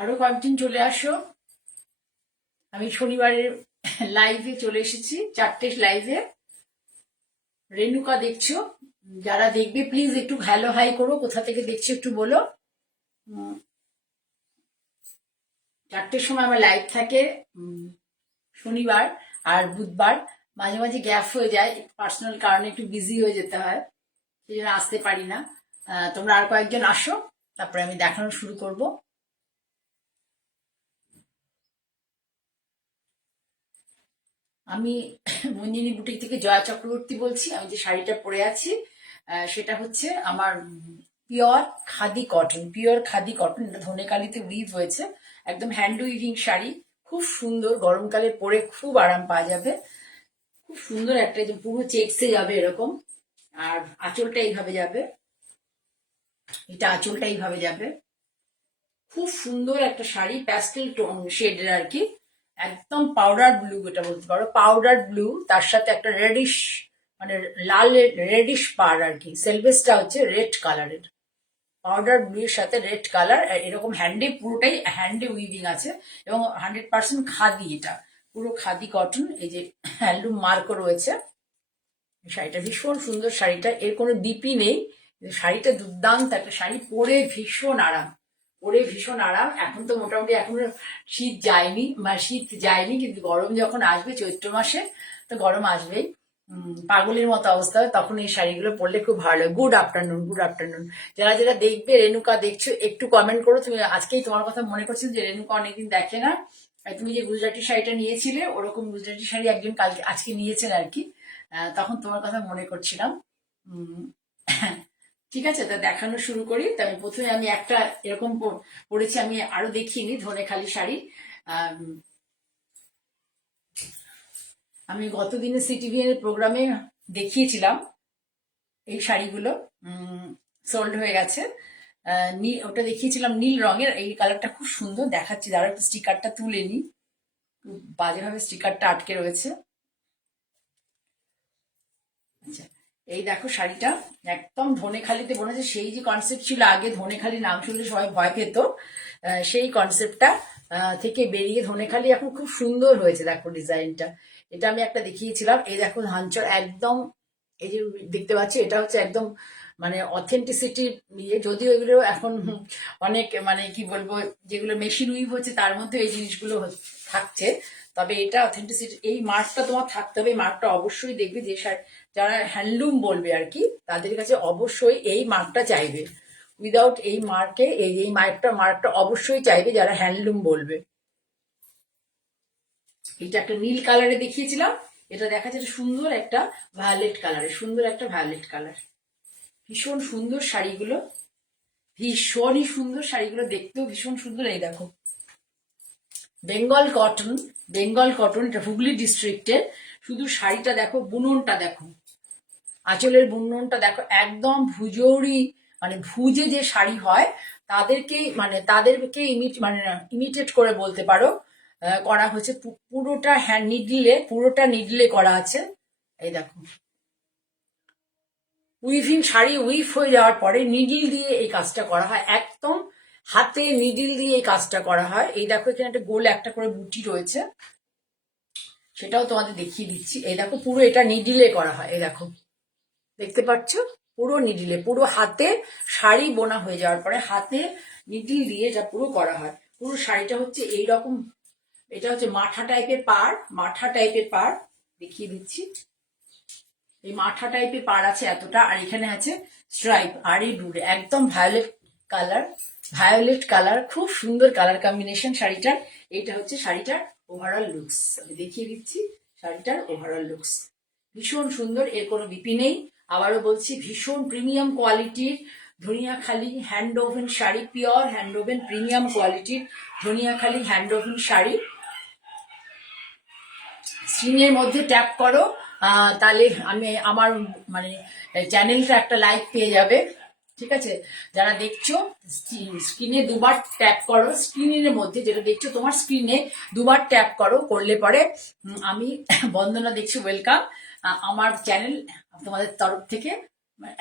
আরো কয়েকদিন চলে আসো। আমি শনিবারের লাইভে চলে এসেছি, 4টে লাইভে। রেণুকা দেখছো, যারা দেখবে প্লিজ একটু হ্যালো হাই করো, কোথা থেকে দেখছো একটু বলো। 4টের সময় আমার লাইভ থাকে শনিবার আর বুধবার। মাঝে মাঝে গ্যাপ হয়ে যায়, পার্সোনাল কারণে একটু বিজি হয়ে যেতে হয়, সেই জন্য আসতে পারি না। তোমরা আর কয়েকজন আসো, তারপরে আমি দেখানো শুরু করব। আমি মঞ্জিনী বুটিক থেকে জয়া চক্রবর্তী বলছি। আমি যে শাড়িটা পরে আছি সেটা হচ্ছে আমার pure khadi cotton, pure khadi cotton. এটা ধনেকালিতে উইভ হয়েছে, একদম হ্যান্ড উইভিং শাড়ি, খুব সুন্দর। গরমকালে পরে খুব আরাম পাওয়া যাবে, খুব সুন্দর একটা, যে পুরো চেক্সে যাবে এরকম। আর আঁচলটা এইভাবে যাবে, এটা আঁচলটা এইভাবে যাবে। খুব সুন্দর একটা শাড়ি, প্যাস্টেল টোন শেডের আর কি, একদম পাউডার ব্লু, এটা বলতে পারো পাউডার ব্লু, তার সাথে একটা রেডিশ, মানে লাল রেডিশ পার আর কি। সেলভেসটা হচ্ছে রেড কালারের, পাউডার ব্লু এর সাথে রেড কালার, এরকম হ্যান্ডে, পুরোটাই হ্যান্ডে উইভিং আছে এবং 100% খাদি। এটা পুরো খাদি কটন, এই যে হ্যান্ডলুম মার্কও রয়েছে। শাড়িটা ভীষণ সুন্দর, শাড়িটা এর কোনো ডিপি নেই, শাড়িটা দুর্দান্ত একটা শাড়ি, পরে ভীষণ আরাম, পরে ভীষণ আরাম। এখন তো মোটামুটি এখনো শীত যায়নি, মানে শীত যায়নি, কিন্তু গরম যখন আসবে চৈত্র মাসে, তো গরম আসবেই, পাগলের মতো অবস্থা হয়, তখন এই শাড়িগুলো পরলে খুব ভালো লাগে। Good afternoon, good afternoon. যারা যারা দেখবে, রেণুকা দেখছো, একটু কমেন্ট করো। তুমি আজকেই তোমার কথা মনে করছো যে রেণুকা অনেকদিন দেখে না, তুমি যে গুজরাটি শাড়িটা নিয়েছিলে, ওরকম গুজরাটি শাড়ি একজন কালকে আজকে নিয়েছেন আর কি। তখন তোমার কথা মনে করছিলাম। ঠিক আছে, তা দেখানো শুরু করি। তা আমি প্রথমে আমি একটা এরকম পরেছি, আমি আরো দেখিনি ধনেখালি শাড়ি। আমি গতদিনে সিটিভিএন এর প্রোগ্রামে দেখিয়েছিলাম এই শাড়িগুলো, সোল্ড হয়ে গেছে। ওটা দেখিয়েছিলাম নীল রঙের, এই কালারটা খুব সুন্দর দেখাচ্ছি। দাঁড়া, একটু স্টিকারটা তুলে নি, বাজেভাবে স্টিকারটা আটকে রয়েছে। আচ্ছা, এই দেখো শাড়িটা, একদম ধনেখালিতে মনে হচ্ছে, সেই যে কনসেপ্ট ছিল আগে, ধনেখালি নাম শুনলে সবাই ভয় পেত, সেই কনসেপ্টটা থেকে বেরিয়ে ধনেখালি এখন খুব সুন্দর হয়েছে। দেখো ডিজাইনটা, এটা আমি একটা দেখিয়েছিলাম। এই দেখো হাঞ্চর একদম, এই যে দেখতে পাচ্ছি, এটা হচ্ছে একদম মানে অথেন্টিসিটি নিয়ে, যদিও এগুলো এখন অনেক মানে কি বলবো, যেগুলো মেশিন উইভ হচ্ছে তার মধ্যে এই জিনিসগুলো থাকছে, তবে এটা অথেন্টিসিটি, এই মার্কটা তোমার থাকতে হবে। এই মার্কটা অবশ্যই দেখবে, যে যারা হ্যান্ডলুম বলবে আর কি, তাদের কাছে অবশ্যই এই মার্কটা চাইবে। উইদাউট এই মার্কে, এই মার্কটা অবশ্যই চাইবে যারা হ্যান্ডলুম বলবে। এটা একটা নীল কালারে দেখিয়েছিলাম, এটা দেখা যাচ্ছে সুন্দর একটা ভায়োলেট কালারে, সুন্দর একটা ভায়োলেট কালার। ভীষণ সুন্দর শাড়িগুলো, ভীষণই সুন্দর শাড়িগুলো, দেখতেও ভীষণ সুন্দর। এই দেখো বেঙ্গল কটন, বেঙ্গল কটন, এটা হুগলি ডিস্ট্রিক্টের। শুধু শাড়িটা দেখো, বুননটা দেখো, আঁচলের বুননটা দেখো, একদম ভুজৌরি, মানে ভুজে যে শাড়ি হয় তাদেরকে ইমিটেট করে বলতে পারো করা হয়েছে। পুরোটা হ্যান্ড নিডলে, পুরোটা নিডলে করা আছে। এই দেখো, উইভিং শাড়ি উইভ হয়ে যাওয়ার পরে নিডিল দিয়ে এই কাজটা করা হয়, একদম হাতে নিডিল দিয়ে এই কাজটা করা হয়। এই দেখো, এখানে একটা গোল একটা করে বুটি রয়েছে, সেটাও তোমাদের দেখিয়ে দিচ্ছি। এই দেখো পুরো এটা নিডিলে করা হয়, এই দেখো দেখতে পাচ্ছ, পুরো নিডিলে, পুরো হাতে শাড়ি বোনা হয়ে যাওয়ার পরে হাতে নিডিল দিয়ে এটা পুরো করা হয়। পুরো শাড়িটা হচ্ছে এইরকম, এটা হচ্ছে মাঠা টাইপের পাড়, মাঠা টাইপের পাড় দেখিয়ে দিচ্ছি। এই মাঠা টাইপের পাড় আছে এতটা, আর এখানে আছে স্ট্রাইপ আর এই ডুরে একদম ভায়োলেট কালার, ভায়োলেট কালার, খুব সুন্দর কালার কম্বিনেশন শাড়িটার। এইটা হচ্ছে শাড়িটার ওভারঅল লুকস, আমি দেখিয়ে দিচ্ছি শাড়িটার ওভারঅল লুকস। ভীষণ সুন্দর, এর কোনো বিপি নেই। আবারও বলছি, ভীষণ প্রিমিয়াম কোয়ালিটির Dhaniakhali hand woven sari, pure hand woven premium কোয়ালিটির ধনিয়াখালি হ্যান্ড ওভেন শাড়ি। স্ক্রিনের মধ্যে ট্যাপ করো, তাহলে আমি আমার মানে চ্যানেলটা একটা লাইক পেয়ে যাবে, ঠিক আছে? যারা দেখছো স্ক্রিনে দুবার ট্যাপ করো, স্ক্রিনের মধ্যে যেটা দেখছো তোমার স্ক্রিনে দুবার ট্যাপ করো, করলে পরে আমি বন্দনা দেখছি ওয়েলকাম, আমার চ্যানেল তোমাদের তরফ থেকে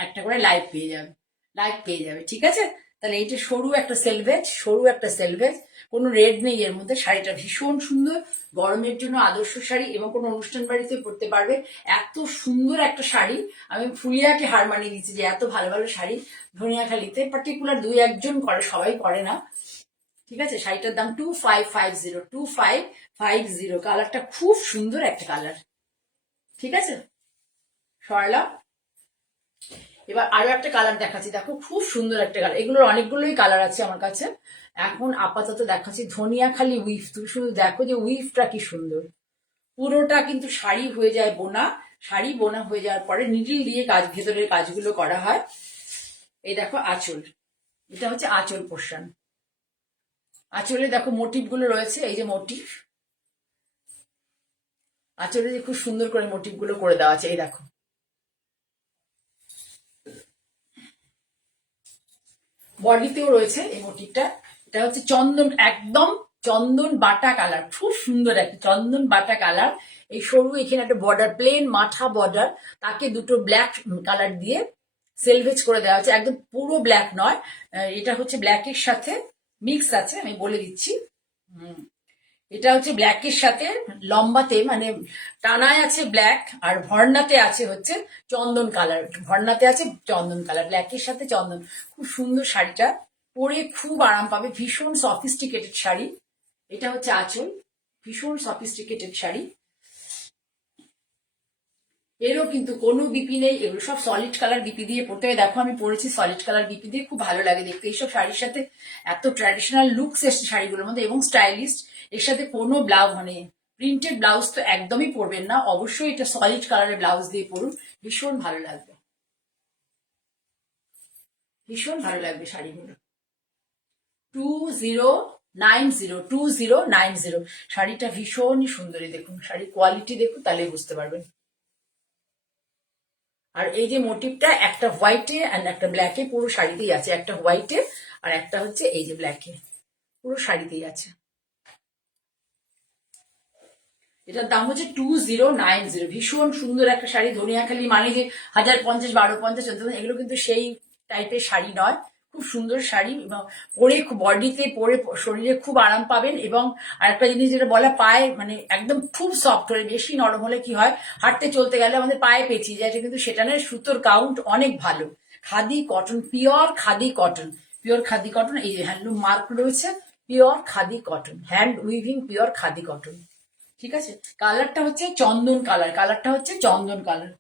একটা করে লাইক পেয়ে যাবে, লাইক পেয়ে যাবে, ঠিক আছে? তাহলে এইটা সরু একটা সেলভেজ, সরু একটা সেলভেজ, কোনো রেড নেই এর মধ্যে। শাড়িটা ভীষণ সুন্দর, গরমের জন্য আদর্শ শাড়ি এবং কোনো অনুষ্ঠান বাড়িতে পরতে পারবে। এত সুন্দর একটা শাড়ি, আমি ফুলিয়াকে হার মানিয়ে দিচ্ছি যে এত ভালো ভালো শাড়ি ধনিয়াখালিতে, পার্টিকুলার দুই একজন করে, সবাই করে না, ঠিক আছে? শাড়িটার দাম 2550, 2550। কালারটা খুব সুন্দর একটা কালার, ঠিক আছে? সরলা, এবার আরো একটা কালার দেখাচ্ছি, দেখো খুব সুন্দর একটা কালার। এগুলোর অনেকগুলোই কালার আছে আমার কাছে, এখন আপাতত দেখাচ্ছি ধনিয়াখালি উইফ। তুমি শুধু দেখো যে উইফটা কি সুন্দর, পুরোটা কিন্তু শাড়ি হয়ে যায় বোনা, শাড়ি বোনা হয়ে যাওয়ার পরে নিডিল দিয়ে কাজ, ভেতরের কাজগুলো করা হয়। এই দেখো আঁচল, এটা হচ্ছে আঁচল পোর্শন। আঁচলে দেখো মোটিভ গুলো রয়েছে, এই যে মোটিভ, আঁচলে খুব সুন্দর করে মোটিভ গুলো করে দেওয়া আছে, এই দেখো। বডিতেও রয়েছে এই মোটিভটা। এটা হচ্ছে চন্দন, একদম চন্দন বাটা কালার, খুব সুন্দর একটা চন্দন বাটা কালার। এই সরু এখানে একটা বর্ডার, প্লেন মাঠা বর্ডার, তাকে দুটো ব্ল্যাক কালার দিয়ে সেলভেজ করে দেওয়া হচ্ছে, একদম পুরো ব্ল্যাক নয়, এটা হচ্ছে ব্ল্যাকের সাথে মিক্স আছে, আমি বলে দিচ্ছি। এটা হচ্ছে ব্ল্যাকের সাথে লম্বাতে, মানে টানায় আছে ব্ল্যাক, আর ভর্নাতে আছে হচ্ছে চন্দন কালার, ভর্নাতে আছে চন্দন কালার, ব্ল্যাকের সাথে চন্দন। খুব সুন্দর শাড়িটা, পরে খুব আরাম পাবে, ভীষণ সফিস্টিকেটেড শাড়ি। এটা হচ্ছে আঁচল, ভীষণ সফিস্টিকেটেড শাড়ি, এরও কিন্তু কোনো বিপি নেই, এগুলো সব সলিড কালার বিপি দিয়ে পরতে হয়। দেখো আমি পরেছি সলিড কালার বিপি দিয়ে, খুব ভালো লাগে দেখতে এইসব শাড়ির সাথে, এত ট্র্যাডিশনাল লুকস এসছে শাড়িগুলোর মধ্যে এবং স্টাইলিস্ট। এর সাথে কোনো ব্লাউজ, মানে প্রিন্টেড ব্লাউজ তো একদমই পরবেন না, অবশ্যই এটা সলিড কালারের ব্লাউজ দিয়ে পরুন, ভীষণ ভালো লাগবে, ভীষণ ভালো লাগবে শাড়িগুলো। 2090, শাড়িটা ভীষণই সুন্দরী, দেখুন শাড়ির কোয়ালিটি দেখুন, তাহলে বুঝতে পারবেন। আর এই যে মোটিভটা একটা হোয়াইটে আর একটা ব্ল্যাকে পুরো শাড়িতেই আছে, একটা হোয়াইটে আর একটা হচ্ছে এই যে ব্ল্যাকে, পুরো শাড়িতেই আছে। এটার দাম হচ্ছে 2090, ভীষণ সুন্দর একটা শাড়ি। ধনিয়াখালি মানে যে 1050, 1250, 1450, এগুলো কিন্তু সেই টাইপের শাড়ি নয়, খুব সুন্দর শাড়ি, এবং পরে বডিতে পরে শরীরে খুব আরাম পাবেন। এবং আরেকটা জিনিস যেটা বলা, পায়ে মানে একদম খুব সফট হলে, বেশি নরম হলে কি হয়, হাঁটতে চলতে গেলে আমাদের পায়ে পেঁচিয়ে যায়, কিন্তু সেটা নয়, সুতোর কাউন্ট অনেক ভালো, khadi cotton, pure khadi cotton, pure khadi cotton, এই যে হ্যান্ডলুম মার্ক রয়েছে, pure khadi cotton, hand weaving pure khadi cotton, ঠিক আছে? কালারটা হচ্ছে চন্দন কালার, কালারটা হচ্ছে চন্দন কালার,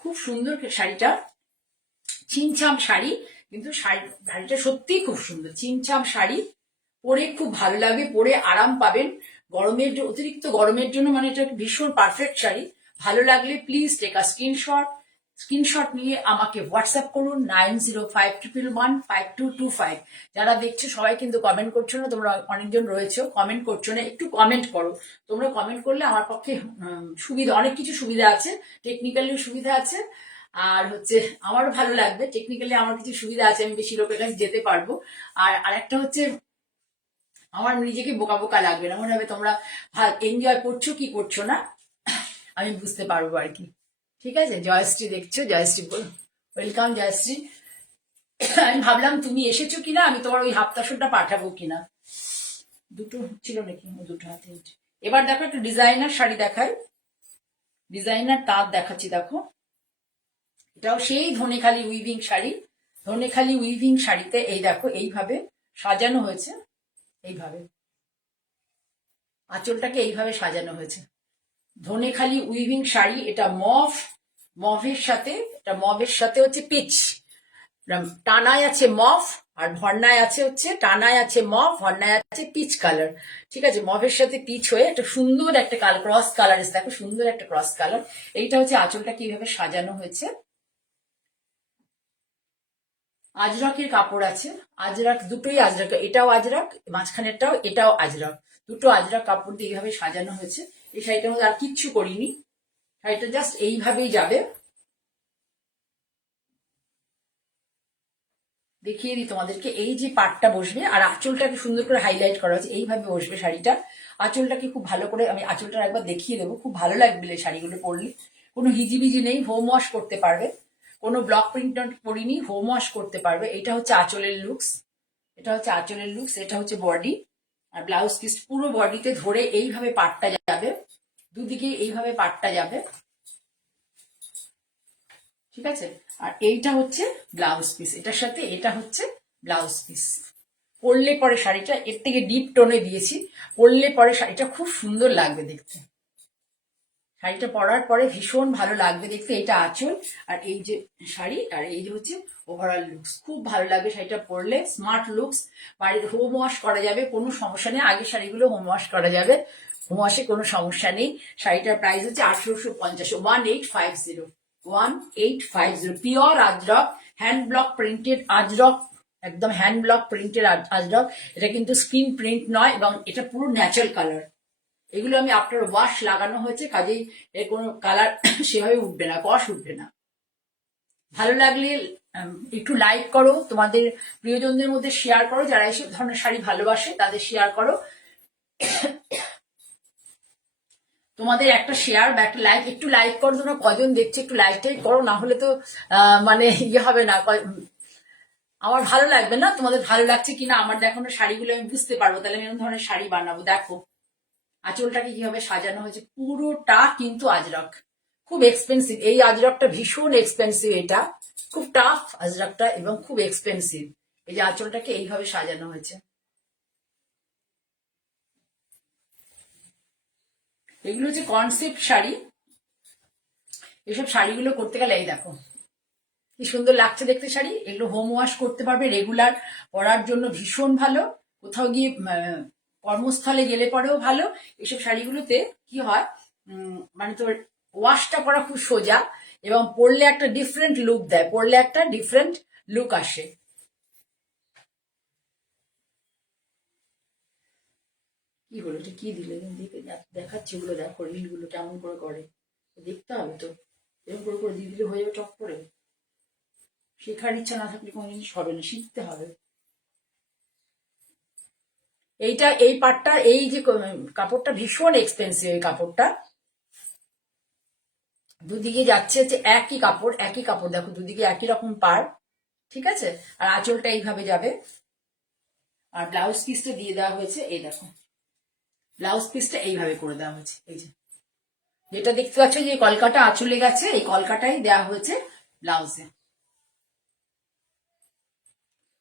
খুব সুন্দর শাড়িটা, ছিমছাম শাড়ি, কিন্তু শাড়িটা সত্যিই খুব সুন্দর, ছিমছাম শাড়ি, পরে খুব ভালো লাগবে, পরে আরাম পাবেন। গরমের অতিরিক্ত গরমের জন্য মানে এটা ভীষণ পারফেক্ট শাড়ি। ভালো লাগলে please take a screenshot, screenshot নিয়ে আমাকে হোয়াটসঅ্যাপ করুন 9051115225। যারা দেখছো সবাই কিন্তু কমেন্ট করছো না, তোমরা অনেকজন রয়েছো কমেন্ট করছো না, একটু কমেন্ট করো। তোমরা কমেন্ট করলে আমার পক্ষে সুবিধা, অনেক কিছু সুবিধা আছে, টেকনিক্যালি সুবিধা আছে, আর হচ্ছে আমারও ভালো লাগবে, টেকনিক্যালি আমার কিছু সুবিধা আছে, আমি বেশি লোকের কাছে যেতে পারবো। আর আরেকটা হচ্ছে আমার নিজেকে বোকা বোকা লাগবে না, মনে হবে তোমরা এনজয় করছো কি করছো না, আমি বুঝতে পারবো আর কি, ঠিক আছে? জয়শ্রী দেখছো, জয়শ্রী ওয়েলকাম জয়শ্রী। আমি ভাবলাম তুমি এসেছো কিনা, আমি তোমার ওই হাফতাসনটা পাঠাবো কিনা, দুটো ছিল নাকি, দুটো হাতে এবার দেখো একটু ডিজাইনার শাড়ি দেখাই, ডিজাইনার তাঁত দেখাচ্ছি। দেখো এটাও সেই ধনেখালি উইভিং শাড়ি। ধনেখালি উইভিং শাড়িতে এই দেখো এইভাবে সাজানো হয়েছে, এইভাবে আঁচলটাকে এইভাবে সাজানো হয়েছে। ধনেখালি উইভিং শাড়ি, এটা মভ, মভের সাথে, এটা মভের সাথে হচ্ছে পিচ, টানায় আছে মভ আর ভর্নায় আছে হচ্ছে, টানায় আছে মভ, ভর্নায় আছে পিচ কালার। ঠিক আছে, মভের সাথে পিচ হয়ে একটা সুন্দর একটা কালার, ক্রস কালার এসে, দেখো সুন্দর একটা ক্রস কালার। এইটা হচ্ছে আঁচলটা কিভাবে সাজানো হয়েছে। আজরাকের কাপড় আছে, আজরাক দুটোই আজরাক, এটাও আজরাক, মাঝখানেরটাও এটাও আজরাক, দুটো আজরাক কাপড় দিয়ে এইভাবে সাজানো হয়েছে। এই শাড়িটার মধ্যে আর কিচ্ছু করিনি, শাড়িটা জাস্ট এইভাবেই যাবে। দেখিয়ে দিই তোমাদেরকে, এই যে পাটটা বসবে আর আঁচলটাকে সুন্দর করে হাইলাইট করা হচ্ছে, এইভাবে বসবে শাড়িটা। আঁচলটাকে খুব ভালো করে আমি আঁচলটা একবার দেখিয়ে দেবো, খুব ভালো লাগবে এই শাড়িগুলো পরলে। কোনো হিজিবিজি নেই, হোম ওয়াশ করতে পারবে, কোনো ব্লক প্রিন্ট করিনি, হোম ওয়াশ করতে পারবে। এটা হচ্ছে আঁচলের লুকস, এটা হচ্ছে আঁচলের লুকস, এটা হচ্ছে বডি। আর ব্লাউজ পিস পুরো বডিতে ধরে এইভাবে পাটটা যাবে, দুদিকে এইভাবে পাটটা যাবে। ঠিক আছে, আর এইটা হচ্ছে ব্লাউজ পিস, এটার সাথে এটা হচ্ছে ব্লাউজ পিস। পরলে পরে শাড়িটা এর থেকে ডিপ টোনে দিয়েছি, পরলে পরে শাড়িটা খুব সুন্দর লাগবে দেখতে, শাড়িটা পরার পরে ভীষণ ভালো লাগবে দেখতে। এটা আঁচল আর এই যে শাড়ি, আর এই যে হচ্ছে ওভারঅল লুকস, খুব ভালো লাগবে শাড়িটা পরলে, স্মার্ট লুকস। বাড়িতে হোম ওয়াশ করা যাবে, কোনো সমস্যা নেই, আগের শাড়িগুলো হোম ওয়াশ করা যাবে, হোম ওয়াশে কোনো সমস্যা নেই। শাড়িটার প্রাইস হচ্ছে 1850, 1850, 1850, পিওর আজরক, হ্যান্ড ব্লক প্রিন্টেড আজরক, একদম হ্যান্ড ব্লক প্রিন্টের আজরক। এটা কিন্তু স্ক্রিন প্রিন্ট নয় এবং এটা পুরো ন্যাচারাল কালার। এগুলো আমি আফটার ওয়াশ লাগানো হয়েছে, কাজেই এর কোনো কালার সেভাবে উঠবে না, কষ উঠবে না। ভালো লাগলে একটু লাইক করো, তোমাদের প্রিয়জনদের মধ্যে শেয়ার করো, যারা এইসব ধরনের শাড়ি ভালোবাসে তাদের শেয়ার করো। তোমাদের একটা শেয়ার বা একটা লাইক, একটু লাইক করো, তোমরা কজন দেখছো একটু লাইকটাই করো, না হলে তো মানে ইয়ে হবে না, আমার ভালো লাগবে না। তোমাদের ভালো লাগছে কিনা আমার দেখানো শাড়িগুলো আমি বুঝতে পারবো, তাহলে আমি এরকম ধরনের শাড়ি বানাবো। দেখো আঁচলটাকে কিভাবে সাজানো হয়েছে, পুরোটা কিন্তু আজরক, খুব এক্সপেন্সিভ এই আজরকটা, ভীষণ এক্সপেন্সিভ, এটা খুব টাফ আজরকটা এবং খুব এক্সপেন্সিভ। এই যে আঁচলটাকে এইভাবে সাজানো হয়েছে, এগুলো হচ্ছে কনসেপ্ট শাড়ি। এসব শাড়িগুলো করতে গেলে এই দেখো কি সুন্দর লাগছে দেখতে শাড়ি, এগুলো হোম ওয়াশ করতে পারবে, রেগুলার পরার জন্য ভীষণ ভালো, কোথাও গিয়ে কর্মস্থলে গেলে পরেও ভালো। এসব শাড়িগুলোতে কি হয়, মানে তোর ওয়াশটা করা খুব সোজা এবং পরলে একটা ডিফারেন্ট লুক দেয়, পরলে একটা ডিফারেন্ট লুক আসে। কি হলো এটা, কি দিলে দেখাচ্ছে, ওগুলো দেখো রিলগুলো কেমন করে করে, দেখতে হবে তো, এরকম করে করে দিয়ে দিলে হয়ে যাবে টপ করে। শেখার ইচ্ছা না থাকলে কোনো জিনিস হবে না, শিখতে হবে। এইটা এই পাটটা, এই যে কাপড়টা ভীষণ এক্সপেন্সিভ, এই কাপড়টা দুদিকে যাচ্ছে হচ্ছে একই কাপড়, একই কাপড়, দেখো দুদিকে একই রকম পার। ঠিক আছে, আর আঁচলটা এইভাবে যাবে, আর ব্লাউজ পিসটা দিয়ে দেওয়া হয়েছে, এই দেখো ব্লাউজ পিসটা এইভাবে করে দেওয়া হয়েছে, এই যে যেটা দেখতে পাচ্ছ যে কলকাটা আঁচলে গেছে, এই কলকাটাই দেওয়া হয়েছে ব্লাউজে।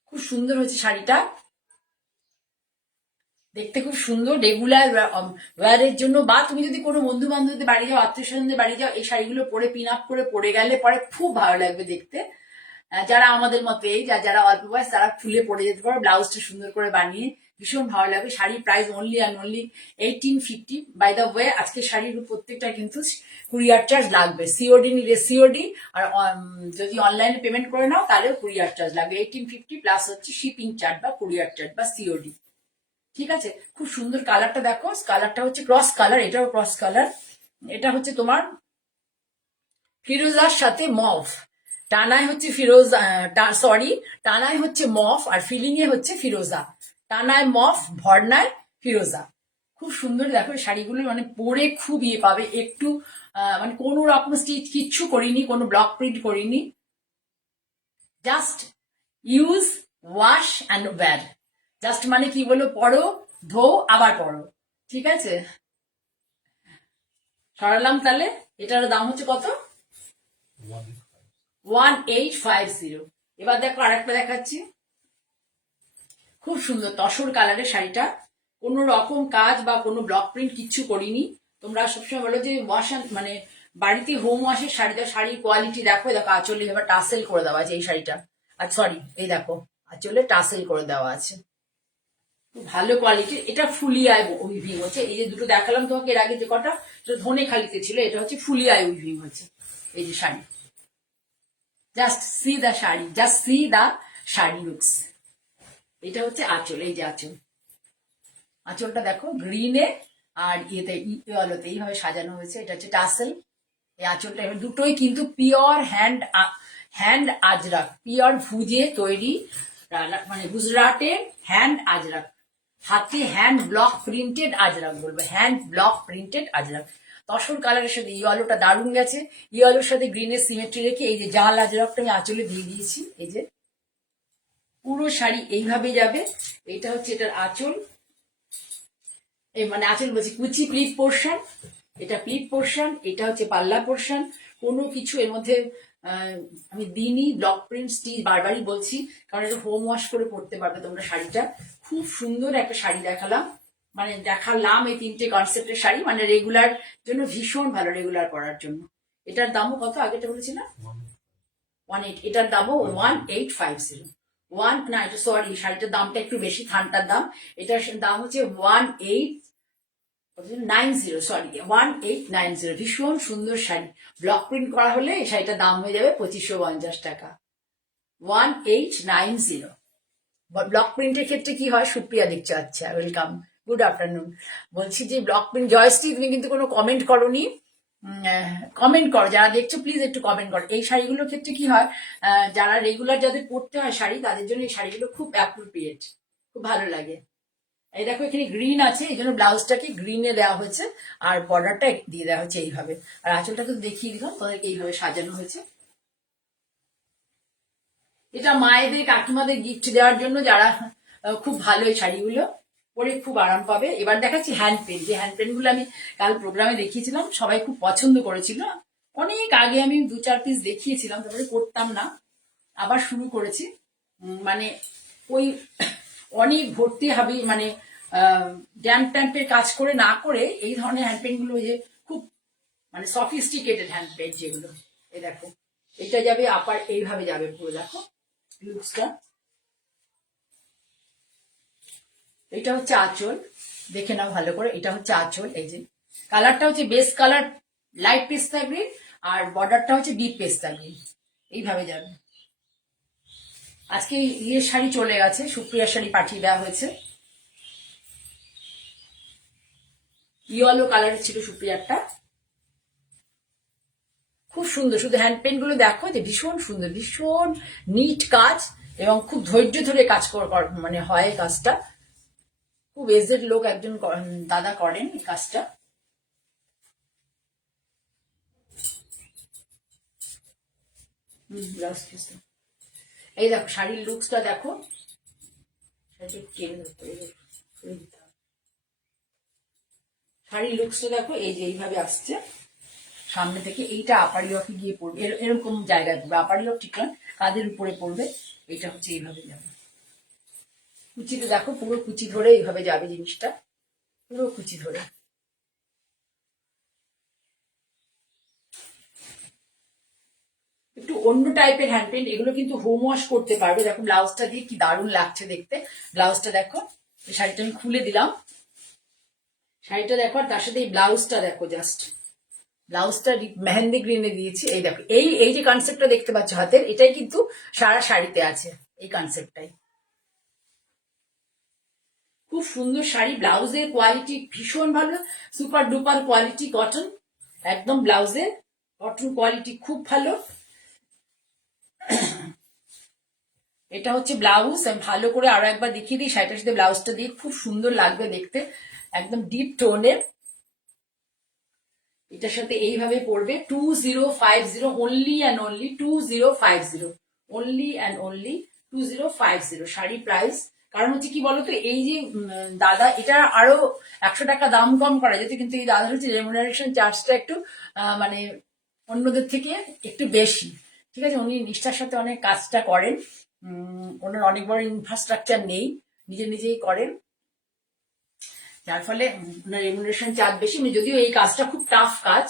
খুব সুন্দর হয়েছে শাড়িটা, দেখতে খুব সুন্দর, রেগুলার ওয়ারের জন্য, বা তুমি যদি কোনো বন্ধু বান্ধবদের বাড়ি যাও, আত্মীয় স্বজনদের বাড়ি যাও, এই শাড়িগুলো পরে পিন আপ করে পরে গেলে পরে খুব ভালো লাগবে দেখতে। যারা আমাদের মতো এই যারা অল্প বয়স, তারা ফুলে পরে যেতে পারো, ব্লাউজটা সুন্দর করে বানিয়ে ভীষণ ভালো লাগবে। শাড়ির price only and only 1850। By the way আজকে শাড়ির প্রত্যেকটা কিন্তু কুরিয়ার চার্জ লাগবে, সিওডি নিলে সিওডি, আর যদি অনলাইনে পেমেন্ট করে নাও তাহলেও কুরিয়ার চার্জ লাগবে 1850, প্লাস হচ্ছে শিপিং চার্জ বা কুরিয়ার চার্জ বা সিওডি। ঠিক আছে, খুব সুন্দর কালারটা দেখো, কালারটা হচ্ছে ক্রস কালার, এটাও ক্রস কালার। এটা হচ্ছে তোমার ফিরোজার সাথে মফ, টানায় হচ্ছে ফিরোজা, সরি টানায় হচ্ছে মফ আর ফিলিং এ হচ্ছে ফিরোজা, টানায় মফ, ভর্নায় ফিরোজা। খুব সুন্দর দেখো শাড়িগুলো, মানে পরে খুব ইয়ে পাবে একটু, মানে কোনো রকম স্টিচ কিচ্ছু করিনি, কোনো ব্লক প্রিন্ট করিনি, just use, wash and wear. Just মানে কি বলো, পরো, ধো, আবার পরো। ঠিক আছে, সরালাম তাহলে। এটার দাম হচ্ছে কত? 1850। এবার দেখো আরেকটা দেখাচ্ছি, খুব সুন্দর তসর কালারের শাড়িটা, কোনো রকম কাজ বা কোনো ব্লক প্রিন্ট কিচ্ছু করিনি। তোমরা সবসময় বলো যে ওয়াশ মানে বাড়িতে হোম ওয়াশের শাড়িটা, শাড়ির কোয়ালিটি দেখো, দেখো আঁচলে এবার টাসেল করে দেওয়া আছে এই শাড়িটা, আর সরি এই দেখো আঁচলে টাসেল করে দেওয়া আছে, খুব ভালো কোয়ালিটির। এটা ফুলিয়ায় উইভিং হচ্ছে, এই যে দুটো দেখালাম তোমাকে এর আগে যে কটা, সেটা ধনেখালিতে ছিল, এটা হচ্ছে ফুলিয়ায় উইভিং হচ্ছে। এই যে শাড়ি, জাস্ট সি দা শাড়ি, জাস্ট সি দা শাড়ি লুকস। এটা হচ্ছে আঁচল, এই যে আঁচল, আঁচলটা দেখো গ্রিনে আর ইয়েতে আলোতে এইভাবে সাজানো হয়েছে। এটা হচ্ছে টাসেল, এই আঁচলটা। এবার দুটোই কিন্তু পিওর হ্যান্ড আজরাক, পিওর ভুজে তৈরি, মানে গুজরাটের হ্যান্ড আজরাক, হাতে হ্যান্ড ব্লক প্রিন্টেড আজরাক বলবো, hand block printed Ajrak. Tussar কালারের সাথে ইয়েলোটা দারুণ গেছে, ইয়েলোর সাথে গ্রিনের সিমেট্রি রেখে এই যে জাল আজরাকটা আমি আঁচলে দিয়ে দিয়েছি। এই যে পুরো শাড়ি এইভাবে যাবে। এটা হচ্ছে এটার আঁচল, এই মানে আঁচল বলছি, কুচি প্লিট পোর্শন, এটা প্লিট পোর্শন, এটা হচ্ছে পাল্লা পোর্শন। কোনো কিছু এর মধ্যে আমি দিইনি ব্লক প্রিন্ট স্টিচ, বারবারই বলছি, কারণ এটা হোম ওয়াশ করে পরতে পারবে তোমরা শাড়িটা। খুব সুন্দর একটা শাড়ি দেখালাম, মানে দেখালাম এই তিনটে কনসেপ্টের শাড়ি, মানে রেগুলার জন্য ভীষণ ভালো, রেগুলার পরার জন্য। এটার দামও কত আগেটা বলেছিলাম 18, এটার দামও 1850। না এটা সরি, শাড়িটার দামটা একটু বেশি, থানটার দাম, এটার দাম হচ্ছে 1890, সরি 1890। ভীষণ সুন্দর শাড়ি, ব্লক প্রিন্ট করা হলে এই শাড়িটার দাম হয়ে যাবে 2550 টাকা। 1890। ব্লক প্রিন্টের ক্ষেত্রে কি হয়, সুপ্রিয়া দেখছো, আচ্ছা ওয়েলকাম, গুড আফটারনুন। বলছি যে ব্লক প্রিন্ট, জয়শ্রী তুমি কিন্তু কোনো কমেন্ট করোনি, কমেন্ট করো, যারা দেখছো প্লিজ একটু কমেন্ট করো। এই শাড়িগুলোর ক্ষেত্রে কি হয়, যারা রেগুলার যাদের পরতে হয় শাড়ি, তাদের জন্য এই শাড়িগুলো খুব অ্যাপ্রোপ্রিয়েট, খুব ভালো লাগে। এই দেখো এখানে গ্রিন আছে, এই জন্য ব্লাউজটাকে গ্রিনে দেওয়া হয়েছে, আর বর্ডারটা দিয়ে দেওয়া হয়েছে এইভাবে, আর আঁচলটা তো দেখিয়ে দিলাম তাদেরকে, এইভাবে সাজানো হয়েছে। এটা মায়েদের কাকিমাদের গিফট দেওয়ার জন্য, যারা খুব ভালো এই শাড়িগুলো পরে খুব আরাম পাবে। এবার দেখাচ্ছি হ্যান্ড পেন, যে হ্যান্ড পেন গুলো আমি কাল প্রোগ্রামে দেখিয়েছিলাম, সবাই খুব পছন্দ করেছিল। অনেক আগে আমি 2-4 পিস দেখিয়েছিলাম, তারপরে করতাম না, আবার শুরু করেছি। মানে ওই অনেক ভর্তি হবে, মানে ড্যাম্প ট্যাম্পের কাজ করে না করে এই ধরনের হ্যান্ড পেন গুলো, যে খুব মানে সফিস্টিকেটেড হ্যান্ড পেন যেগুলো, এই দেখো এটা যাবে আপার, এইভাবে যাবে পুরো, দেখো লুকসটা। এটা হচ্ছে আঁচল, দেখে নাও ভালো করে, এটা হচ্ছে আঁচল। এই যে কালারটা হচ্ছে বেস কালার লাইট পেস্তা গ্রিন, আর বর্ডারটা হচ্ছে ডিপ পেস্তা গ্রিন, এইভাবে যাবে। আজকে ইয়ের শাড়ি চলে গেছে, সুপ্রিয়ার শাড়ি পাঠিয়ে দেওয়া হয়েছে, ইয়েলো কালারের ছিল সুপ্রিয়ারটা, খুব সুন্দর। শুধু হ্যান্ড পেন গুলো দেখো যে ভীষণ সুন্দর, ভীষণ নিট কাজ, এবং খুব ধৈর্য ধরে কাজ মানে হয় কাজটা। খুব এজেড লোক একজন দাদা করেন এই কাজটা। এই দেখো শাড়ির লুকসটা দেখো, শাড়ির লুকসটা দেখো, এই যে এইভাবে আসছে সামনে থেকে, এইটা আপারি অফে গিয়ে পড়বে, এরকম জায়গায় পড়বে, আপারি অফ ঠিক নয়, কাঁধের উপরে পড়বে। এটা হচ্ছে এইভাবে যাবে, কুচিতে দেখো পুরো কুচি ধরে এইভাবে যাবে জিনিসটা, পুরো কুচি ধরে। একটু অন্য টাইপের হ্যান্ড পেন্ট, এগুলো কিন্তু হোম ওয়াশ করতে পারবে। দেখো ব্লাউজটা দিয়ে কি দারুণ লাগছে দেখতে, ব্লাউজটা দেখো, এই শাড়িটা আমি খুলে দিলাম, শাড়িটা দেখো, আর তার সাথে এই ব্লাউজটা দেখো, জাস্ট ব্লাউজটা মেহেন্দি গ্রিনে দিয়েছি। এই দেখো এই এই যে কনসেপ্টটা দেখতে পাচ্ছ হাতের, এটাই কিন্তু সারা শাড়িতে আছে, এই কনসেপ্টটাই। খুব সুন্দর শাড়ি, ব্লাউজের কোয়ালিটি ভীষণ ভালো, সুপার ডুপার কোয়ালিটি কটন, একদম ব্লাউজের কটন কোয়ালিটি খুব ভালো। এটা হচ্ছে ব্লাউজ, আমি ভালো করে আরো একবার দেখিয়ে দিই, শাড়িটার সাথে ব্লাউজটা দিয়ে খুব সুন্দর লাগবে দেখতে, একদম ডিপ টোনের। এটার সাথে এইভাবে পড়বে 2050, only and only 2050, only and only 2050। Sari price কারণ হচ্ছে কি বলতো, এই যে দাদা এটা আরো 100 টাকা দাম কম করা যেত, কিন্তু এই দাদা হচ্ছে রেমুনারেশন চার্জটা একটু মানে অন্যদের থেকে একটু বেশি। ঠিক আছে, উনি নিষ্ঠার সাথে অনেক কাজটা করেন। ওনার অনেক বড় ইনফ্রাস্ট্রাকচার নেই, নিজে নিজেই করেন, যার ফলে ওনার রেমুনারেশন চার্জ বেশি। উনি যদিও এই কাজটা খুব টাফ কাজ।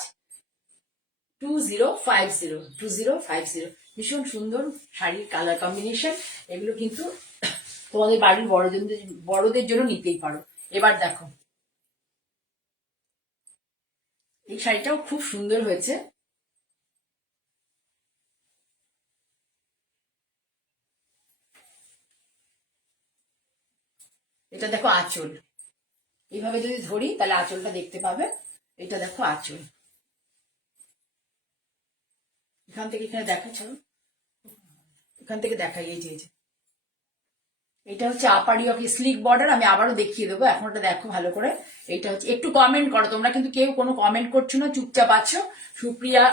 2050 ভীষণ সুন্দর শাড়ির কালার কম্বিনেশন। এগুলো কিন্তু তোমাদের বাড়ির বড়দের জন্য নিতেই পারো। এবার দেখো, এই শাড়িটাও খুব সুন্দর হয়েছে। এটা দেখো আঁচল, এইভাবে যদি ধরি তাহলে আঁচলটা দেখতে পাবে। এটা দেখো আঁচল, এখান থেকে এখানে দেখা, ছাড়ো, এখান থেকে দেখাই, এই যে এটা হচ্ছে আপার ইয়ক স্লিক বর্ডার। আমি আবারও দেখিয়ে দেবো, এখন ওটা দেখো ভালো করে। এটা হচ্ছে, একটু কমেন্ট করো, তোমরা কিন্তু কেউ কোনো কমেন্ট করছো না, চুপচাপ আছো। সুপ্রিয়া,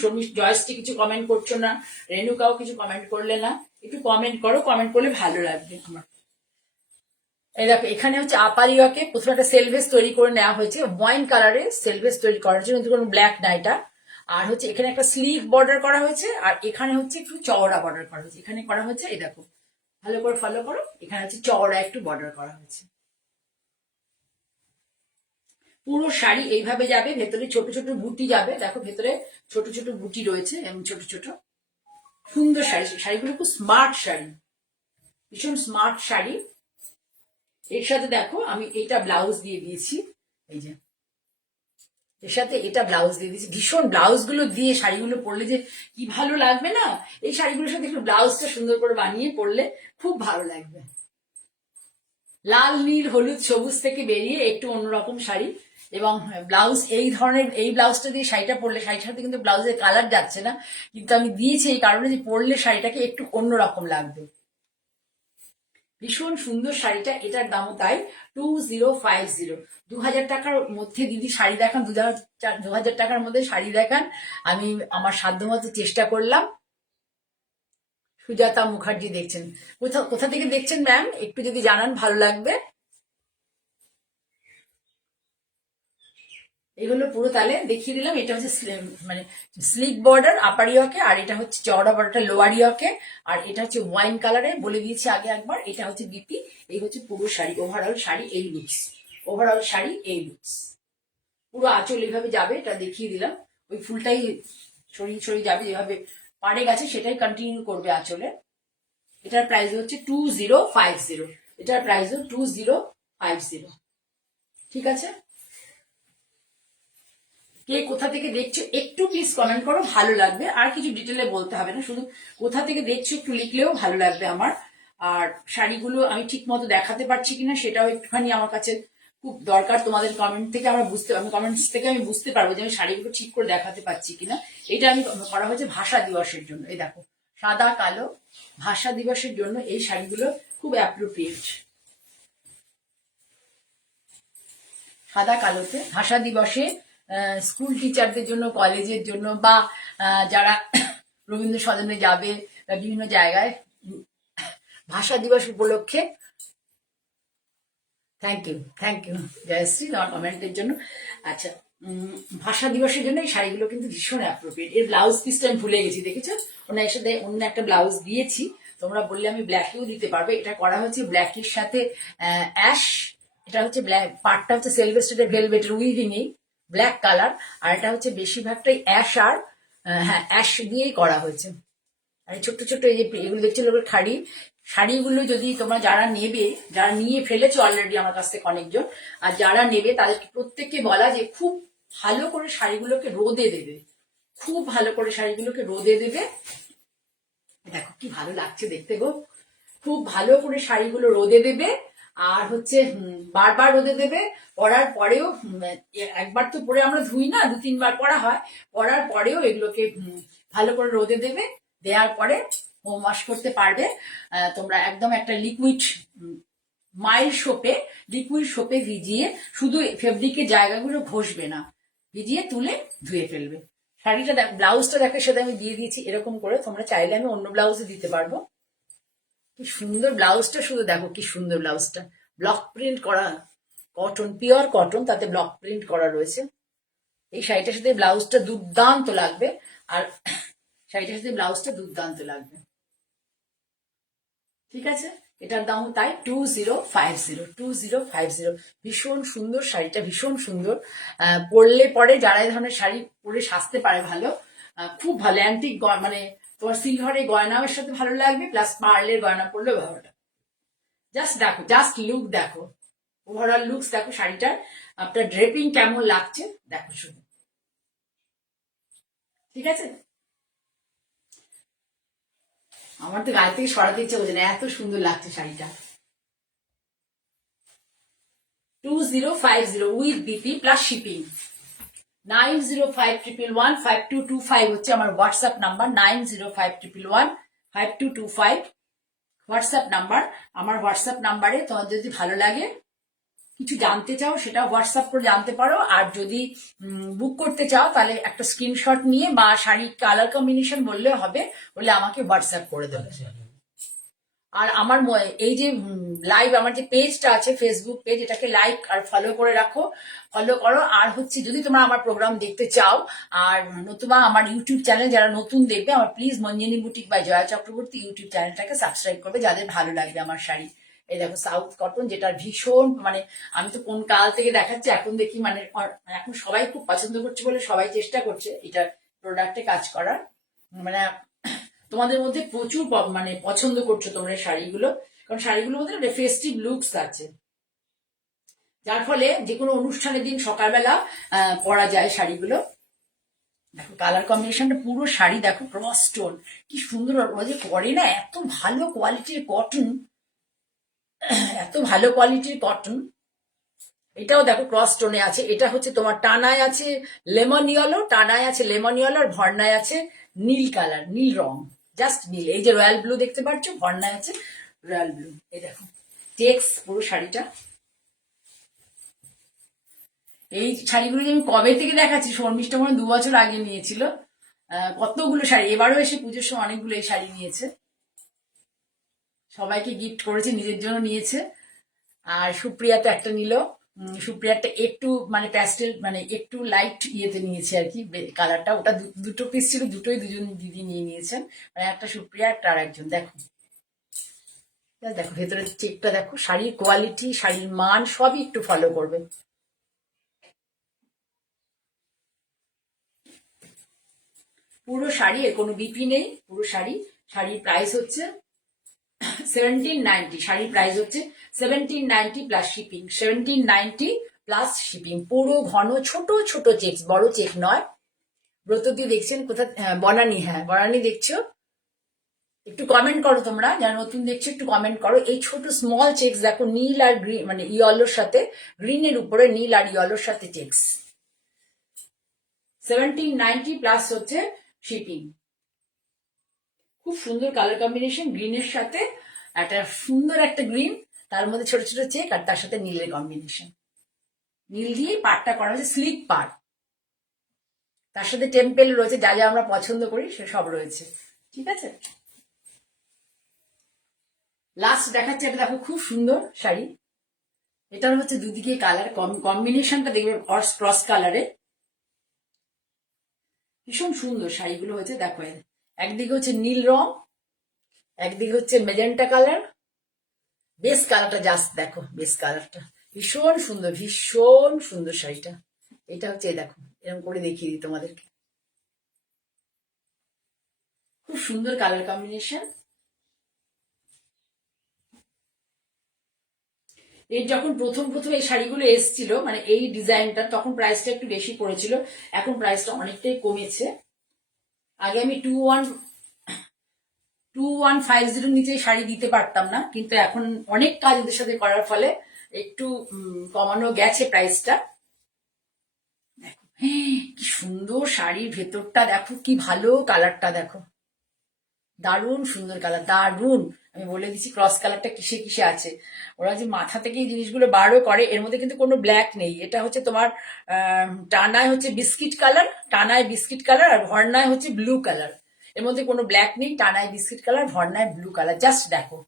শর্মি, জয়শ্রী কিছু কমেন্ট করছো না, রেণুকাও কিছু কমেন্ট করলে না। একটু কমেন্ট করো, কমেন্ট করলে ভালো লাগবে আমার। এই দেখো, এখানে হচ্ছে আপার ইয়কে প্রথমে একটা সেলভেস তৈরি করে নেওয়া হয়েছে, ওয়াইন কালারে সেলভেস তৈরি করার জন্য, কিন্তু কোনো ব্ল্যাক না এটা। আর হচ্ছে এখানে একটা স্লিক বর্ডার করা হয়েছে, আর এখানে হচ্ছে একটু চওড়া বর্ডার করা হয়েছে। এখানে করা হয়েছে, এই দেখো ভালো করে ফলো করো, এখানে হচ্ছে চওড়া একটু বর্ডার করা হয়েছে। পুরো শাড়ি এইভাবে যাবে, ভেতরে ছোট ছোট বুটি যাবে, দেখো ভেতরে ছোট ছোট বুটি রয়েছে, এবং ছোট ছোট সুন্দর শাড়ি। শাড়িগুলো খুব স্মার্ট শাড়ি, ভীষণ স্মার্ট শাড়ি। এর সাথে দেখো আমি এটা ব্লাউজ দিয়ে দিয়েছি, এই যে এর সাথে এটা ব্লাউজ দিয়ে দিয়েছি। ভীষণ ব্লাউজ গুলো দিয়ে শাড়িগুলো পরলে যে কি ভালো লাগবে না, এই শাড়িগুলোর সাথে একটু ব্লাউজটা সুন্দর করে বানিয়ে পরলে খুব ভালো লাগবে। লাল, নীল, হলুদ, সবুজ থেকে বেরিয়ে একটু অন্যরকম শাড়ি, এবং ব্লাউজ এই ধরনের, এই ব্লাউজটা দিয়ে শাড়িটা পরলে, শাড়ির সাথে কিন্তু ব্লাউজের কালার যাচ্ছে না, কিন্তু আমি দিয়েছি এই কারণে যে পরলে শাড়িটাকে একটু অন্যরকম লাগবে। ভীষণ সুন্দর শাড়িটা, এটার দামও তাই 2050। 2000 টাকার মধ্যে দিদি শাড়ি দেখান, 2000 টাকার মধ্যে শাড়ি দেখান। আমি আমার সাধ্যমতো চেষ্টা করলাম। সুজাতা মুখার্জি দেখছেন, কোথা কোথা থেকে দেখছেন ম্যাম, একটু যদি জানান ভালো লাগবে। এগুলো পুরো তাহলে দেখিয়ে দিলাম। এটা হচ্ছে মানে স্লিক বর্ডার আপার ইয়কে, আর এটা হচ্ছে চওড়া বর্ডারটা লোয়ার ইয়কে, আর এটা হচ্ছে ওয়াইন কালারে, বলে দিয়েছি আগে একবার। এটা হচ্ছে বিপি। এই হচ্ছে পুরো শাড়ি, ওভারঅল শাড়ি এই লুকস, ওভারঅল শাড়ি এই লুকস। পুরো আঁচল এইভাবে যাবে, এটা দেখিয়ে দিলাম। ওই ফুলটাই ছড়িয়ে ছড়িয়ে যাবে, যেভাবে পাড়ে গেছে সেটাই কন্টিনিউ করবে আঁচলে। এটার প্রাইস হচ্ছে 2050। এটার প্রাইস 2050। ঠিক আছে, কে কোথা থেকে দেখছো একটু প্লিজ কমেন্ট করো, ভালো লাগবে। আর কিছু ডিটেলে বলতে হবে না, শুধু কোথা থেকে দেখছো একটু লিখলেও ভালো লাগবে আমার। আর শাড়িগুলো আমি ঠিক মতো দেখাতে পারছি কিনা সেটাও একটুখানি আমার কাছে খুব দরকার। তোমাদের কমেন্ট থেকে আমি কমেন্টস থেকে আমি বুঝতে পারবো যে আমি শাড়িগুলো ঠিক করে দেখাতে পারছি কিনা। এটা আমি করা হয়েছে ভাষা দিবসের জন্য। এই দেখো, সাদা কালো, ভাষা দিবসের জন্য এই শাড়িগুলো খুব অ্যাপ্রোপ্রিয়েট। সাদা কালোতে ভাষা দিবসে স্কুল টিচারদের জন্য, কলেজের জন্য, বা যারা রবীন্দ্র সদনে যাবে বা বিভিন্ন জায়গায় ভাষা দিবস উপলক্ষে। থ্যাংক ইউ জয়শ্রী তোমার কমেন্টের জন্য। আচ্ছা, ভাষা দিবসের জন্য এই শাড়িগুলো কিন্তু ভীষণ অ্যাপ্রোপ্রিয়েট। এর ব্লাউজ পিসটা আমি ভুলে গেছি, দেখেছো ওনার সাথে অন্য একটা ব্লাউজ দিয়েছি, তোমরা বললে আমি ব্ল্যাকেও দিতে পারবে। এটা করা হচ্ছে ব্ল্যাকের সাথে অ্যাশ। এটা হচ্ছে ব্ল্যাক, পার্টটা হচ্ছে সেলভেস্টেড ভেলভেটের উইভিং এই ব্ল্যাক কালার, আর এটা হচ্ছে বেশিরভাগটাই অ্যাশ, আর হ্যাঁ অ্যাশ দিয়েই করা হয়েছে। আর ছোট্ট ছোট্ট এই যে এগুলো দেখছো লোকের খাড়ি, শাড়িগুলো যদি তোমরা যারা নেবে, যারা নিয়ে ফেলেছো অলরেডি আমার কাছ থেকে অনেকজন, আর যারা নেবে তাদেরকে প্রত্যেককে বলা যে খুব ভালো করে শাড়িগুলোকে রোদে দেবে, খুব ভালো করে শাড়িগুলোকে রোদে দেবে। দেখো কি ভালো লাগছে দেখতে গো, খুব ভালো করে শাড়িগুলো রোদে দেবে। আর হচ্ছে বারবার রোদে দেবে, পরার পরেও একবার তো পরে আমরা ধুই না, 2-3 বার পরা হয়, পরার পরেও এগুলোকে ভালো করে রোদে দেবে। দেওয়ার পরে হোম ওয়াশ করতে পারবে তোমরা। একদম একটা লিকুইড মাইল্ড সোপে, লিকুইড সোপে ভিজিয়ে, শুধু ফেব্রিকের জায়গাগুলো ঘষবে না, ভিজিয়ে তুলে ধুয়ে ফেলবে। শাড়িটা ব্লাউজটা দেখো সাথে আমি দিয়ে দিয়েছি এরকম করে, তোমরা চাইলে আমি অন্য ব্লাউজে দিতে পারবো। কি সুন্দর ব্লাউজটা, শুধু দেখো কি সুন্দর ব্লাউজটা, ব্লক প্রিন্ট করা কটন, পিওর কটন, তাতে ব্লক প্রিন্ট করা রয়েছে। এই শাড়িটার সাথে ব্লাউজটা দুর্দান্ত লাগবে, আর শাড়িটার সাথে ব্লাউজটা দুর্দান্ত লাগবে। ঠিক আছে, এটার দাম তাই 2050। ভীষণ সুন্দর শাড়িটা, ভীষণ সুন্দর। পরলে পরে যারা এই ধরনের শাড়ি পরে সাজতে পারে ভালো, খুব ভালো অ্যান্টিক, মানে তোমার সিলভারের গয়নার সাথে ভালো লাগবে, প্লাস পার্লের গয়না পরলেও ভালো লাগবে। জাস্ট দেখো, জাস্ট লুক দেখো, ওভারঅল লুকস দেখো শাড়িটার, আপনার ড্রেপিং কেমন লাগছে দেখো শুধু। ঠিক আছে, আমার তো গায়ে থেকে সরাতে ইচ্ছে করছে না, এত সুন্দর লাগছে শাড়িটা। 2050 উইথ বিপি প্লাস শিপিং। 9051115225 হচ্ছে আমার হোয়াটসঅ্যাপ নাম্বার, 9051115225 হোয়াটসঅ্যাপ নাম্বার। আমার হোয়াটসঅ্যাপ নাম্বারে তোমার যদি ভালো লাগে, কিছু জানতে চাও, সেটা হোয়াটসঅ্যাপ করে জানতে পারো। আর যদি বুক করতে চাও তাহলে একটা স্ক্রিনশট নিয়ে বা শাড়ির কালার কম্বিনেশন বললেও হবে, বলে আমাকে হোয়াটসঅ্যাপ করে দেবে। আর আমার এই যে লাইভ, আমার যে পেজটা আছে ফেসবুক পেজ, এটাকে লাইক আর ফলো করে রাখো, ফলো করো। আর হচ্ছে যদি তোমরা আমার প্রোগ্রাম দেখতে চাও, আর নতুবা আমার ইউটিউব চ্যানেল যারা নতুন দেখবে, আমার please Manjini boutique by Joya Chakraborty YouTube চ্যানেলটাকে সাবস্ক্রাইব করবে, যাদের ভালো লাগবে আমার শাড়ি। এই দেখো সাউথ কটন, যেটা ভীষণ, মানে আমি তো কোন কাল থেকে দেখাচ্ছি, এখন দেখি মানে এখন সবাই খুব পছন্দ করছে বলে সবাই চেষ্টা করছে এটা প্রোডাক্টে কাজ করার। মানে তোমাদের মধ্যে প্রচুর মানে পছন্দ করছো তোমরা শাড়িগুলো, কারণ শাড়িগুলোর মধ্যে একটা ফেস্টিভ লুকস আছে, যার ফলে যে কোনো অনুষ্ঠানের দিন সকালবেলা পরা যায় শাড়িগুলো। দেখো কালার কম্বিনেশনটা, পুরো শাড়ি দেখো ক্রস স্টোন, কি সুন্দর ওরা যে করে না, এত ভালো কোয়ালিটির কটন, এত ভালো কোয়ালিটির কটন। এটাও দেখো ক্রস স্টোনে আছে, এটা হচ্ছে তোমার টানায় আছে লেমন ইয়েলো, টানায় আছে লেমন ইয়েলো, আর ভর্নায় আছে নীল কালার, নীল রং, জাস্ট নীল। এই যে রয়্যাল ব্লু দেখতে পাচ্ছ, ভর্নায় আছে রয়্যাল ব্লু। এই দেখো টেক্স পুরো শাড়িটা। এই শাড়িগুলো যে আমি কবে থেকে দেখাচ্ছি, শর্মিষ্ঠা মনে 2 বছর আগে নিয়েছিল কতগুলো শাড়ি, এবারও এসে পুজোর সময় অনেকগুলো এই শাড়ি নিয়েছে, সবাইকে গিফট করেছে, নিজের জন্য নিয়েছে। আর সুপ্রিয়া তো একটা নিল, সুপ্রিয়ারটা একটু মানে প্যাস্টেল, মানে একটু লাইট ইয়েতে নিয়েছে আর কি কালারটা, ওটা দুটো পিস ছিল, দুটোই দুজন দিদি নিয়ে নিয়েছেন, মানে একটা সুপ্রিয়া একটা আর একজন। দেখো দেখো ভেতরের চেকটা দেখো, শাড়ির কোয়ালিটি, শাড়ির মান সবই একটু ফলো করবে। পুরো শাড়ি, এর কোনো বিপি নেই, পুরো শাড়ি। শাড়ির প্রাইস হচ্ছে 1790, শাড়ির প্রাইস হচ্ছে 1790 প্লাস শিপিং, 1790 প্লাস শিপিং। পুরো ঘন ছোট ছোট চেকস, বড় চেক নয়। ব্রতদি দেখছেন কোথা, বনানি, হ্যাঁ বনানি দেখছো, একটু কমেন্ট করো তোমরা যারা নতুন দেখছো, একটু কমেন্ট করো। এই ছোট স্মল চেকস দেখো, নীল আর গ্রিন, মানে ইয়েলোর সাথে, গ্রিনের উপরে নীল আর ইয়েলোর সাথে চেকস। 1790 প্লাস হচ্ছে শিপিং। খুব সুন্দর কালার কম্বিনেশন, গ্রিনের সাথে একটা সুন্দর একটা গ্রিন, তার মধ্যে ছোট ছোট চেক, আর তার সাথে নীলের কম্বিনেশন, নীল দিয়ে পাটটা করা হয়েছে স্লিক পাট, তার সাথে টেম্পেল রয়েছে, যা যা আমরা পছন্দ করি সে সব রয়েছে। ঠিক আছে, লাস্ট দেখাচ্ছে, এটা দেখো খুব সুন্দর শাড়ি, এটার হচ্ছে দুদিকে কালার কম্বিনেশনটা দেখবে ক্রস কালারে, ভীষণ সুন্দর শাড়িগুলো হয়েছে। দেখো একদিকে হচ্ছে নীল রং, একদিকে হচ্ছে মেজেন্টা কালার, বেস কালারটা জাস্ট দেখো, বেস কালারটা ভীষণ সুন্দর, ভীষণ সুন্দর শাড়িটা। এটা হচ্ছে দেখো, এরকম করে দেখিয়ে দিই তোমাদেরকে, খুব সুন্দর কালার কম্বিনেশন। এই যখন প্রথম প্রথম এই শাড়িগুলো এসছিল, মানে এই ডিজাইনটা, তখন প্রাইসটা একটু বেশি পড়েছিল, এখন প্রাইসটা অনেকটাই কমেছে। আগে আমি 2150 নিচে শাড়ি দিতে পারতাম না, কিন্তু এখন অনেক কাজ ওদের সাথে করার ফলে একটু কমানো গেছে প্রাইসটা। দেখো কি সুন্দর শাড়ির ভেতরটা দেখো, কি ভালো কালারটা দেখো, দারুণ সুন্দর কালার, দারুণ। আমি বলে দিচ্ছি ক্রস কালারটা কিসে কিসে আছে, ওরা যে মাথা থেকে এই জিনিসগুলো বারও করে, এর মধ্যে কিন্তু কোনো ব্ল্যাক নেই। এটা হচ্ছে তোমার টানায় হচ্ছে বিস্কিট কালার, টানায় বিস্কিট কালার, আর ভর্নায় হচ্ছে ব্লু কালার, এর মধ্যে কোনো ব্ল্যাক নেই, টানায় বিস্কিট কালার, ভর্নায় ব্লু কালার। জাস্ট দেখো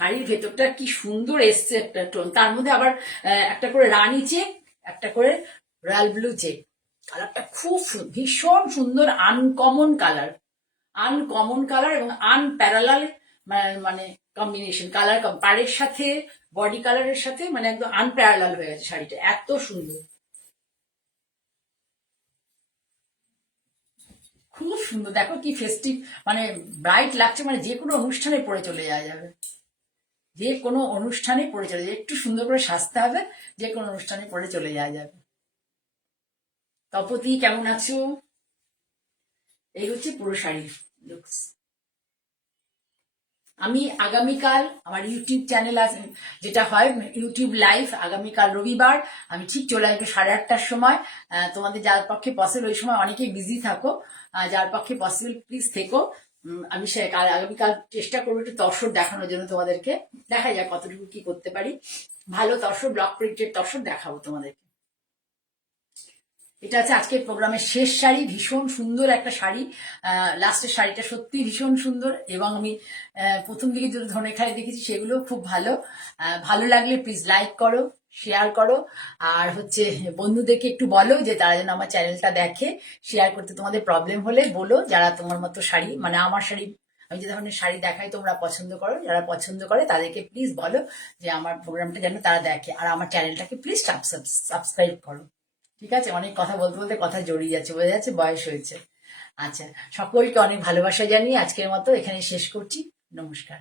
শাড়ির ভেতরটা কি সুন্দর এসছে একটা টোন, তার মধ্যে আবার একটা করে রানী চেক, একটা করে রয়্যাল ব্লু চেক। কালারটা খুব ভীষণ সুন্দর, আনকমন কালার, আনকমন কালার এবং আনপ্যারালাল, মানে কম্বিনেশন কালার, পাড়ের সাথে বডি কালারের সাথে মানে একদম আনপ্যারালাল হয়ে গেছে শাড়িটা, এত সুন্দর, খুব সুন্দর। দেখো কি ফেস্টিভ, মানে ব্রাইট লাগছে, মানে যে কোনো অনুষ্ঠানে পরে চলে যাওয়া যাবে, যে কোনো অনুষ্ঠানে পরে চলে যাবে, একটু সুন্দর করে সাজতে হবে, যে কোনো অনুষ্ঠানে পরে চলে যাওয়া যাবে। তপতি কেমন আছো? এই হচ্ছে পুরো শাড়ি লুকস। আমি আগামীকাল আমার ইউটিউব চ্যানেল আছে, যেটা হয় ইউটিউব লাইভ, আগামীকাল রবিবার আমি ঠিক চলে আসবো 8:30টার সময়। তোমাদের যার পক্ষে পসিবল, ওই সময় অনেকেই বিজি থাকো, যার পক্ষে পসিবল প্লিজ থেকো। আমি আগামীকাল চেষ্টা করবো একটু তসর দেখানোর জন্য তোমাদেরকে, দেখা যাক কতটুকু কি করতে পারি। ভালো তসর, ব্লক প্রিন্টেড তসর দেখাবো তোমাদেরকে। এটা আছে আজকের প্রোগ্রামের শেষ শাড়ি, ভীষণ সুন্দর একটা শাড়ি। লাস্টের শাড়িটা সত্যি ভীষণ সুন্দর, এবং আমি প্রথম দিকে যে ধনে খাই দেখেছি সেগুলো খুব ভালো। ভালো লাগলে প্লিজ লাইক করো, শেয়ার করো, আর হচ্ছে বন্ধুদেরকে একটু বলো যে তারা যেন আমার চ্যানেলটা দেখে। শেয়ার করতে তোমাদের প্রবলেম হলে বলো, যারা তোমার মতো শাড়ি, মানে আমার শাড়ি, আমি যে ধরনের শাড়ি দেখাই তোমরা পছন্দ করো, যারা পছন্দ করে তাদেরকে প্লিজ বলো যে আমার প্রোগ্রামটা যেন তারা দেখে, আর আমার চ্যানেলটাকে প্লিজ সাবস্ক্রাইব করো। ঠিক আছে, অনেক কথা বলতে বলতে কথা জড়িয়ে যাচ্ছে, বোঝা যাচ্ছে বয়স হয়েছে। আচ্ছা, সকলকে অনেক ভালোবাসা জানিয়ে আজকের মতো এখানে শেষ করছি। নমস্কার।